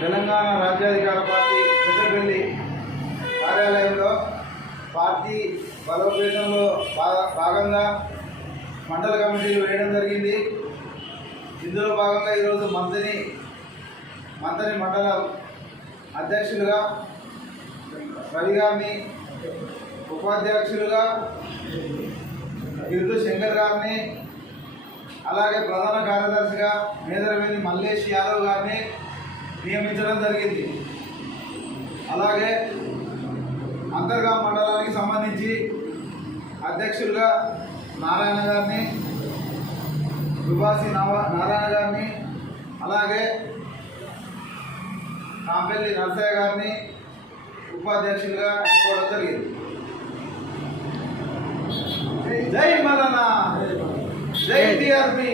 తెలంగాణ రాజ్యాధికార పార్టీ పెద్దపల్లి కార్యాలయంలో పార్టీ బలోపేతంలో భాగంగా మండల కమిటీలు వేయడం జరిగింది. ఇందులో భాగంగా ఈరోజు మంత్రి మండల అధ్యక్షులుగా రవి గారిని, ఉపాధ్యక్షులుగా బిరుదు శంకర్ గారిని, అలాగే ప్రధాన కార్యదర్శిగా మేదరవేణి మల్లేష్ యాదవ్ గారిని నియమించడం జరిగింది. అలాగే అంతర్గా మండలానికి సంబంధించి అధ్యక్షులుగా నారాయణ గారిని, దుబాసి నారాయణ గారిని, అలాగే కాంపల్లి నరసయ్య గారిని ఉపాధ్యక్షులుగా ఎన్నుకోవడం జరిగింది. జై మల్లన్న, జై టిఆర్పి.